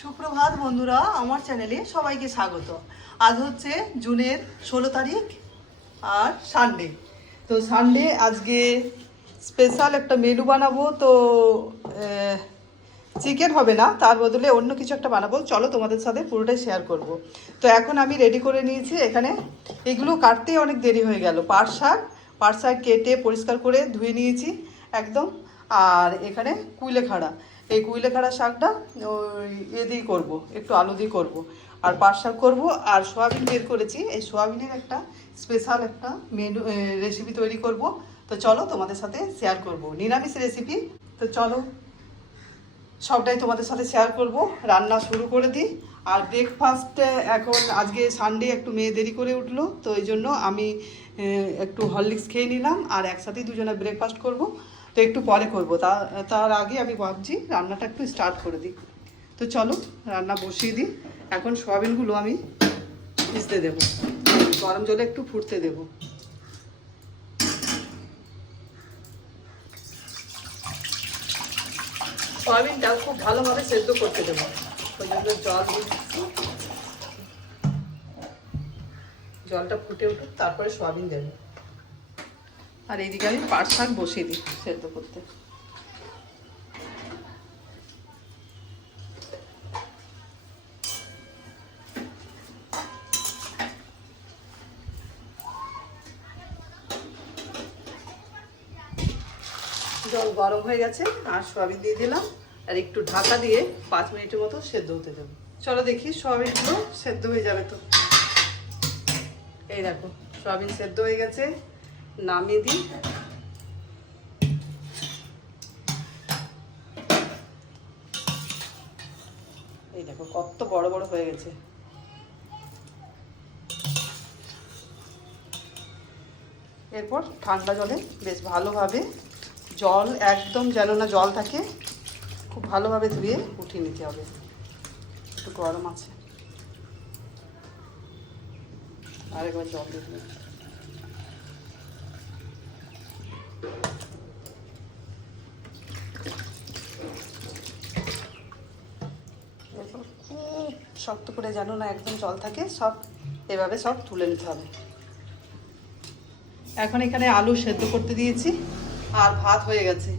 সুপ্রভাত বন্ধুরা, আমার চ্যানেলে সবাইকে স্বাগত। আজ হচ্ছে জুনের ষোলো তারিখ আর সানডে। তো সানডে আজকে স্পেশাল একটা মেনু বানাবো, তো চিকেন হবে না, তার বদলে অন্য কিছু একটা বানাবো। চলো তোমাদের সাথে পুরোটাই শেয়ার করব। তো এখন আমি রেডি করে নিয়েছি, এখানে এগুলো কাটতে অনেক দেরি হয়ে গেল। পাট শাক পাট শাক কেটে পরিষ্কার করে ধুয়ে নিয়েছি, একদম আর এখানে কুইলেখাড়া। এই কুইলেখাড়া শাকটা ওই এ দিয়ে করব, একটু আলু দিয়ে করব। আর পাট শাক করব, আর সোয়াবিন বের করেছি। এই সোয়াবিনের একটা স্পেশাল একটা মেনু রেসিপি তৈরি করব। তো চলো তোমাদের সাথে শেয়ার করব। নিরামিষ রেসিপি তো চলো, সবটাই তোমাদের সাথে শেয়ার করব। রান্না শুরু করে দিই। আর ব্রেকফাস্টে এখন আজকে সানডে একটু মেয়ে দেরি করে উঠল, তো এই জন্য আমি একটু হরলিক্স খেয়ে নিলাম। আর একসাথেই দুজনে ব্রেকফাস্ট করব। তো একটু পরে করব। তা, তার আগে আমি ভাবছি রান্নাটা একটু স্টার্ট করে দিই। তো চলো, রান্না বসিয়ে দিই। এখন সোয়াবিনগুলো আমি ভিজতে দেবো। গরম জলে একটু ফুটতে দেবো। সয়াবিনটা খুব ভালোভাবে সেদ্ধ করতে দেবো। জল জলটা ফুটে উঠুক, তারপরে সয়াবিন দেবো। আর এইদিকে আমি পাট শাক বসিয়ে দিই সেদ্ধ করতে। জল গরম হয়ে গেছে, আর সয়াবিন দিয়ে দিলাম, আর একটু ঢাকা দিয়ে পাঁচ মিনিটের মতো সেদ্ধ হতে দেবো। চলো দেখি সয়াবিনগুলো সেদ্ধ হয়ে যাবে তো। এই দেখো, সয়াবিন সেদ্ধ হয়ে গেছে। নামিয়ে দিই। এই দেখো, কত বড় বড় হয়ে গেছে। এরপর ঠান্ডা জলে বেশ ভালোভাবে জল একদম যেন না জল থাকে, খুব ভালোভাবে ধুয়ে উঠিয়ে নিতে হবে। একটু গরম আছে। আরেকবার জল দিয়ে দিলাম। এরপর খুব শক্ত করে যেন না একদম জল থাকে, সব এভাবে সব তুলে নিতে হবে। এখন এখানে আলু সেদ্ধ করতে দিয়েছি, আর ভাত হয়ে গেছে।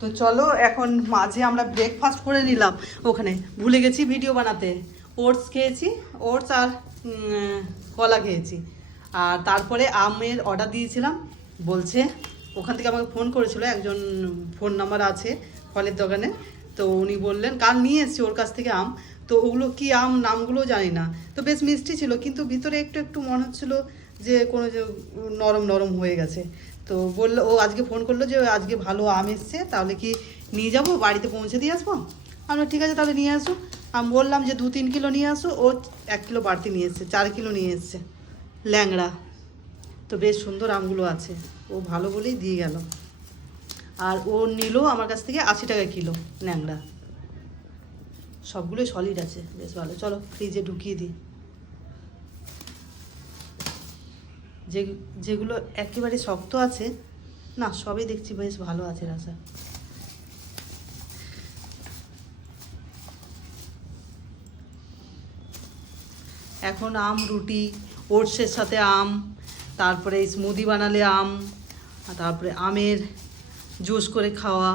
তো চলো, এখন মাঝে আমরা ব্রেকফাস্ট করে নিলাম ওখানে। ভুলে গেছি ভিডিও বানাতে। ওটস খেয়েছি, ওটস আর কলা খেয়েছি। আর তারপরে আমের অর্ডার দিয়েছিলাম। বলছে, ওখান থেকে আমাকে ফোন করেছিল, একজন ফোন নাম্বার আছে ফলের দোকানে। তো উনি বললেন, কাল নিয়ে এসেছি ওর কাছ থেকে আম। তো ওগুলো কি আম নামগুলো জানি না। তো বেশ মিষ্টি ছিল কিন্তু ভিতরে একটু একটু মনে হচ্ছিল যে কোনো যে নরম নরম হয়ে গেছে। তো বলল ও আজকে ফোন করল যে আজকে ভালো আম এসছে তাহলে কি নিয়ে যাব? বাড়িতে পৌঁছে দিয়ে আসব? আমি বললাম, ঠিক আছে তাহলে নিয়ে আসো। আমি বললাম যে দু তিন কিলো নিয়ে আসো ও এক কিলো বাড়তি নিয়ে এসছে চার কিলো নিয়ে এসছে। ল্যাংড়া। তো বেশ সুন্দর আমগুলো আছে ও ভালো বলেই দিয়ে গেল। আর ও নিল আমার কাছ থেকে আশি টাকা কিলো ল্যাংড়া। সবগুলোই সলিড আছে। বেশ ভালো। চলো ফ্রিজে ঢুকিয়ে দিই। যে, যেগুলো একেবারে শক্ত আছে, না, সবই দেখছি বেশ ভালো আছে রাসা এখন আম, রুটি, ওটসের সাথে আম, তারপরে স্মুদি বানালে আম তারপরে আমের জুস করে খাওয়া,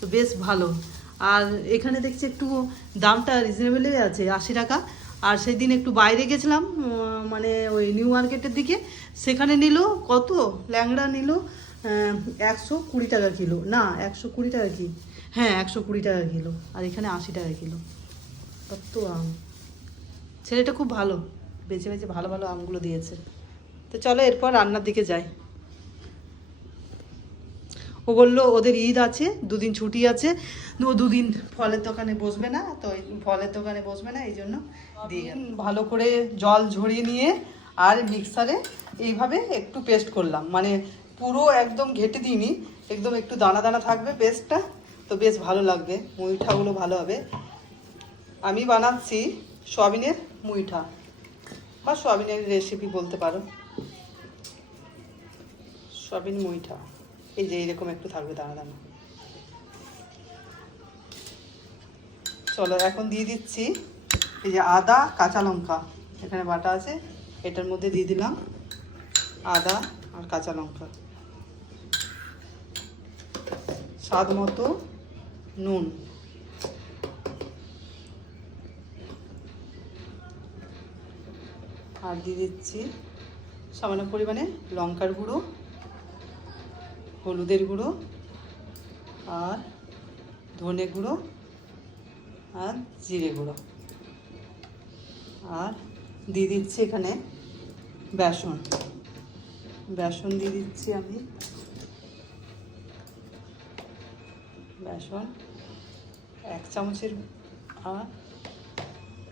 তো বেশ ভালো। আর এখানে দেখছি একটু দামটা রিজনেবলই আছে, আশি টাকা। আর সেদিন একটু বাইরে গেছিলাম মানে ওই নিউ মার্কেটের দিকে। সেখানে নিল কত? ল্যাংড়া নিল একশো কুড়ি টাকা কিলো। না, একশো কুড়ি টাকা কি? হ্যাঁ একশো কুড়ি টাকা কিলো। আর এখানে আশি টাকা কিলো। কত আম। ছেলেটা খুব ভালো। বেছে বেছে ভালো ভালো আমগুলো দিয়েছে। তো চলো এরপর রান্নার দিকে যাই। ও বলল, ওদের ঈদ আছে, দুদিন ছুটি আছে। ও দুদিন ফলের দোকানে বসবে না, তো ফলের দোকানে বসবে না, এই জন্য দিয়ে ভালো করে জল ঝরিয়ে নিয়ে আর মিক্সারে এইভাবে একটু পেস্ট করলাম। মানে পুরো একদম ঘেটে দিইনি, একদম একটু দানা দানা থাকবে পেস্টটা তো বেশ ভালো লাগবে, মুইঠাগুলো ভালো হবে। আমি বানাচ্ছি সোয়াবিনের মুইঠা, বা সোয়াবিনের রেসিপি বলতে পারো। সোয়াবিন মুইঠা। এই যে এরকম একটু থাকবে দানা চলো, এখন দিয়ে দিচ্ছি এই যে আদা, কাঁচা লঙ্কা। এখানে বাটা আছে, এটার মধ্যে দিয়ে দিলাম আদা আর কাঁচা লঙ্কা। স্বাদ মতো নুন। আর দিয়ে দিচ্ছি সামান্য পরিমাণে লঙ্কার গুঁড়ো। হলুদের গুঁড়ো আর ধনে গুঁড়ো আর জিরে গুঁড়ো। আর দিয়ে দিচ্ছি এখানে বেসন। বেসন দিয়ে দিচ্ছি আমি। বেসন এক চামচের, আর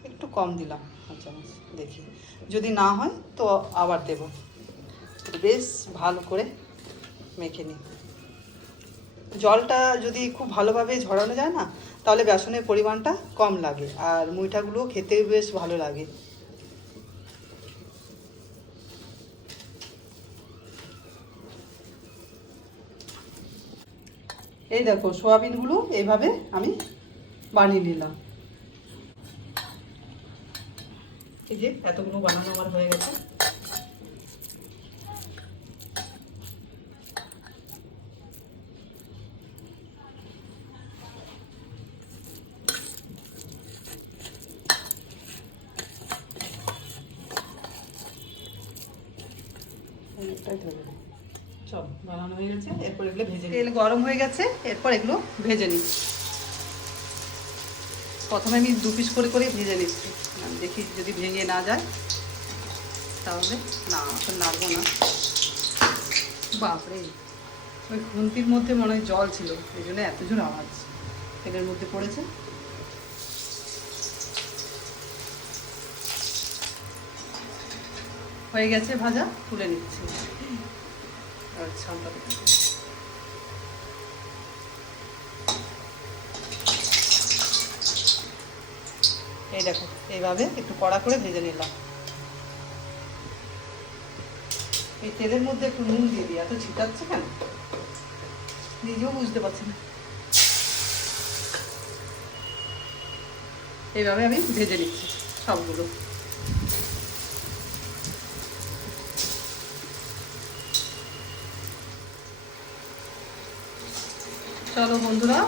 একটু কম দিলাম এক চামচ, দেখি। যদি না হয় তো আবার দেব। বেশ ভালো করে মেখে নিই। জলটা যদি খুব ভালোভাবে ঝরানো যায় না, তাহলে বেসনের পরিমাণটা কম লাগে, আর মুইঠাগুলো খেতে বেশ ভালো লাগে। এই দেখো, সোয়াবিনগুলো এইভাবে আমি বানিয়ে নিলাম। এই যে, এতগুলো বানানো আমার হয়ে গেছে অনেকটাই ধরে নে। চল বানানো হয়ে এরপর এগুলো ভেজে তেল গরম হয়ে গেছে এরপর এগুলো ভেজে নিই প্রথমে আমি দু পিস করে করে ভেজে নিচ্ছি। দেখি যদি ভেঙে না যায় তাহলে না এখন নাড়বো না। বাপরে ওই খুন্তির মধ্যে মনে হয় জল ছিল এই জন্য এত জোর আওয়াজ। তেলের মধ্যে পড়েছে। হয়ে গেছে ভাজা তুলে নিচ্ছি। আচ্ছা এই দেখো, এইভাবে একটু কড়া করে ভেজে নিলাম। এই তেলের মধ্যে একটু নুন দিয়ে দিই, এত ছিটাচ্ছে কেন? নিজেও বুঝতে পারছি না। এইভাবে আমি ভেজে নিচ্ছি সবগুলো। চলো বন্ধুরা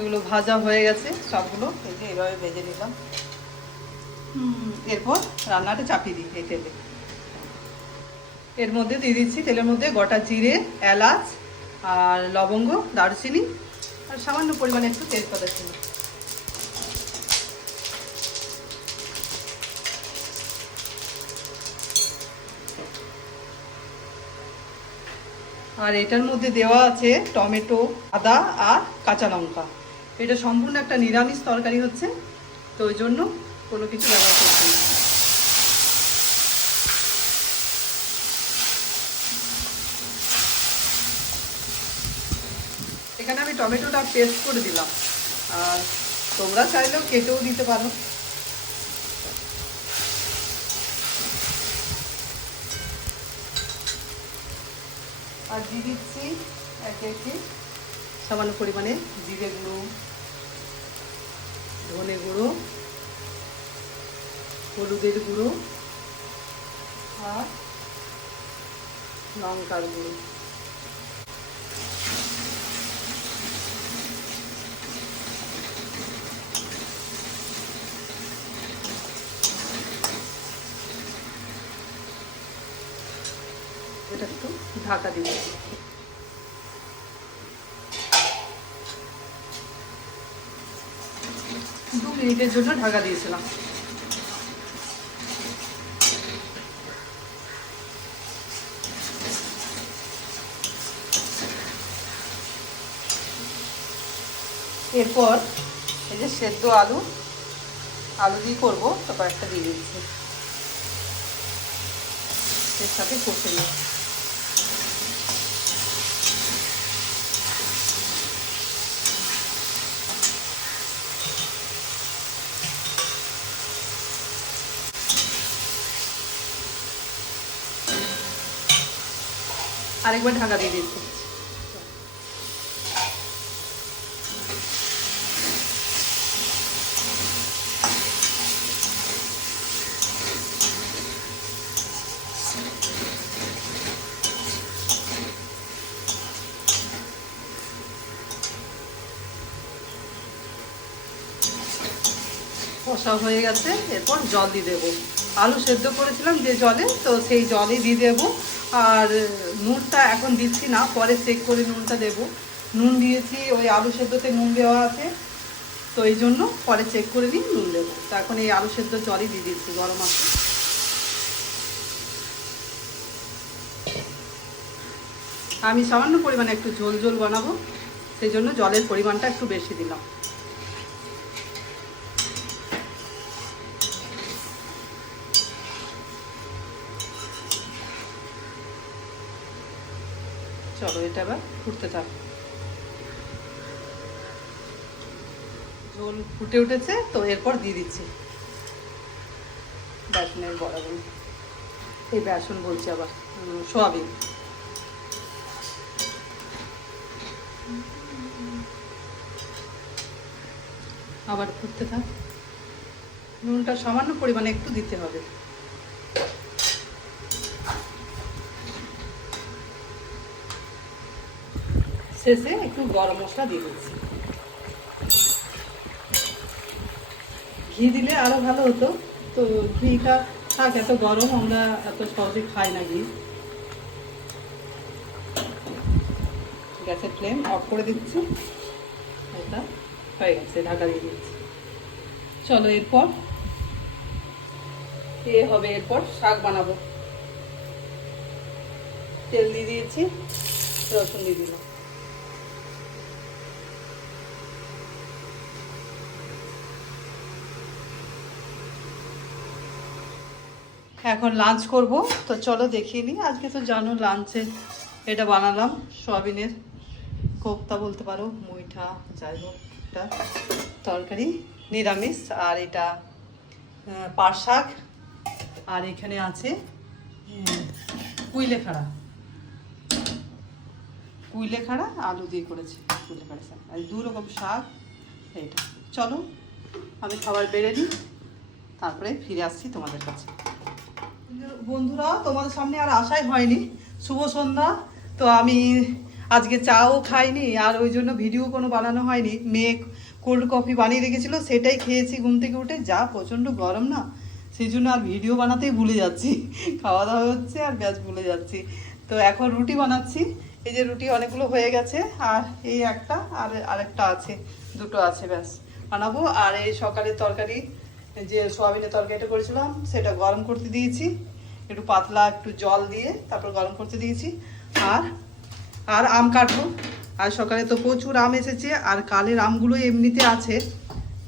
এগুলো ভাজা হয়ে গেছে, সবগুলো এই যে এভাবে ভেজে নিলাম। এরপর রান্নাটা চাপিয়ে দিই এই তেলে। এর মধ্যে দিয়ে দিচ্ছি তেলের মধ্যে গোটা জিরে, এলাচ আর লবঙ্গ, দারুচিনি আর সামান্য পরিমাণে একটু তেজপাতা চিনি। আর এটার মধ্যে দেওয়া আছে টমেটো, আদা আর কাঁচা লঙ্কা। এটা সম্পূর্ণ একটা নিরামিষ তরকারি হচ্ছে, তো ওই জন্য কোনো কিছু ব্যবহার করছি এখানে আমি টমেটোটা পেস্ট করে দিলাম। আর তোমরা চাইলেও কেটেও দিতে পারো। আর দিয়ে দিচ্ছি এক কেজি সামান্য পরিমাণে জিরে গুঁড়ো। ধনে গুঁড়ো হলুদের গুঁড়ো আর লঙ্কার গুঁড়ো। এটা একটু ঢাকা দিয়ে দিচ্ছি। দু মিনিটের জন্য ঢাকা দিয়েছিলাম। এরপর এই যে সেদ্ধ আলু আলু দিয়ে করব তো কয়েকটা দিয়ে দিচ্ছি। এর সাথে কষে নিই আরেকবার ঢাকা দিয়ে দিচ্ছি। সব হয়ে গেছে এরপর জল দিয়ে দেবো। আলু সেদ্ধ করেছিলাম যে জলে, তো সেই জলই দিয়ে দেবো। আর নুনটা এখন দিচ্ছি না, পরে চেক করে নুনটা দেবো। নুন দিয়েছি, ওই আলু সেদ্ধতে নুন দেওয়া আছে। তো এই জন্য পরে চেক করে নিই নুন দেবো। তো এখন এই আলু সেদ্ধ জলই দিয়ে দিচ্ছি গরম আছে। আমি সামান্য পরিমাণে একটু ঝোল ঝোল বানাবো, সেই জন্য জলের পরিমাণটা একটু বেশি দিলাম। চলো, এটা আবার ফুটতে থাক ঝোল ফুটে উঠেছে, তো এরপর দিয়ে দিচ্ছি। বেসনের বড়াগুলো এই বেসন বলছি আবার সোয়াবিন। আবার ফুটতে থাক নুনটা সামান্য পরিমাণে একটু দিতে হবে। শেষে একটু গরম মশলা দিয়ে দিচ্ছি। ঘি দিলে আরও ভালো হতো। তো ঘিটা থাক, এত গরম আমরা এত সহজে খাই না ঘি। গ্যাসের ফ্লেম অফ করে দিচ্ছি। এটা হয়ে গেছে, ঢাকা দিয়ে দিচ্ছি। চলো এরপর? এ হবে এরপর শাক বানাবো। তেল দিয়ে দিয়েছি, রসুন দিয়ে দিলাম। এখন লাঞ্চ করব। তো চলো দেখিয়ে নিই। আজকে তো জানো লাঞ্চে এটা বানালাম সয়াবিনের কোপ্তা বলতে পারো মুইঠা যাই হোক একটা তরকারি নিরামিষ আর এটা পাট শাক আর এখানে আছে উম, কুইলে খাড়া। কুইলে খাড়া আলু দিয়ে করেছি কুইলে খাড়া শাক। আর দু রকম শাক এইটা। চলো আমি খাবার বেড়ে নিই তারপরে ফিরে আসছি তোমাদের কাছে। বন্ধুরা, তোমাদের সামনে আর আশাই হয়নি। শুভ সন্ধ্যা। তো আমি আজকে চাও খাইনি, আর ওই জন্য ভিডিও কোনো বানানো হয়নি। মেয়ে কোল্ড কফি বানিয়ে রেখেছিল, সেটাই খেয়েছি ঘুম থেকে উঠে। যা প্রচণ্ড গরম না? সেই জন্য আর ভিডিও বানাতেই ভুলে যাচ্ছি। খাওয়া দাওয়া হচ্ছে আর ব্যাস ভুলে যাচ্ছি। তো এখন রুটি বানাচ্ছি। এই যে রুটি অনেকগুলো হয়ে গেছে, আর এই একটা আর আরেকটা আছে। দুটো আছে ব্যাস। বানাবো। আর এই সকালের তরকারি যে সোয়াবিনের তরকারিটা করেছিলাম, সেটা গরম করতে দিয়েছি। একটু পাতলা একটু জল দিয়ে তারপর গরম করতে দিয়েছি। আর আর আম কাটবো। আর সকালে তো প্রচুর আম এসেছে, আর কালের আমগুলো এমনিতে আছে।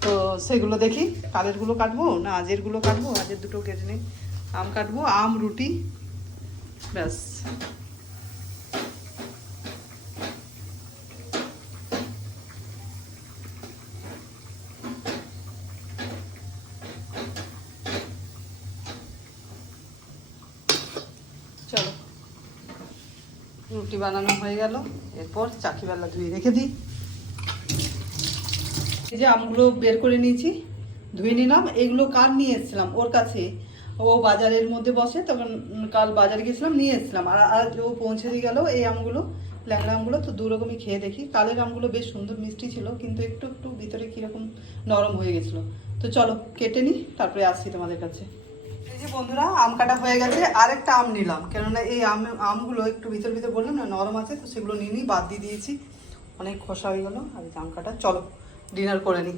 তো সেগুলো দেখি, কালেরগুলো কাটবো না আজেরগুলো কাটবো? আজের দুটো কেটে নিই। আম কাটবো, আম, রুটি, ব্যাস চলো রুটি বানানো হয়ে গেল। এরপর চাকিবেলা ধুয়ে রেখে দিই। এই যে আমগুলো বের করে নিয়েছি, ধুয়ে নিলাম। এগুলো কার নিয়ে এসেছিলাম ওর কাছে। ও বাজারের মধ্যে বসে, তখন কাল বাজারে গেছিলাম নিয়ে এসেছিলাম। আর আজ ও পৌঁছে দিয়ে গেল এই আমগুলো, ল্যাংড়া আমগুলো। তো দু রকমই খেয়ে দেখি। কালের আমগুলো বেশ সুন্দর মিষ্টি ছিল, কিন্তু একটু একটু ভিতরে কীরকম নরম হয়ে গেছিল। তো চলো, কেটে নিই, তারপরে আসছি তোমাদের কাছে। যে বন্ধুরা, আম কাটা হয়ে গেছে, আরেকটা আম নিলাম। কেননা এই আম, আমগুলো একটু ভিতর ভিতর বললাম না, নরম আছে, তো সেগুলো নিয়ে নিই, বাদ দিয়ে দিয়েছি। অনেক খোসা হয়ে গেলো, আর আম কাটা, চলো ডিনার করে নিই।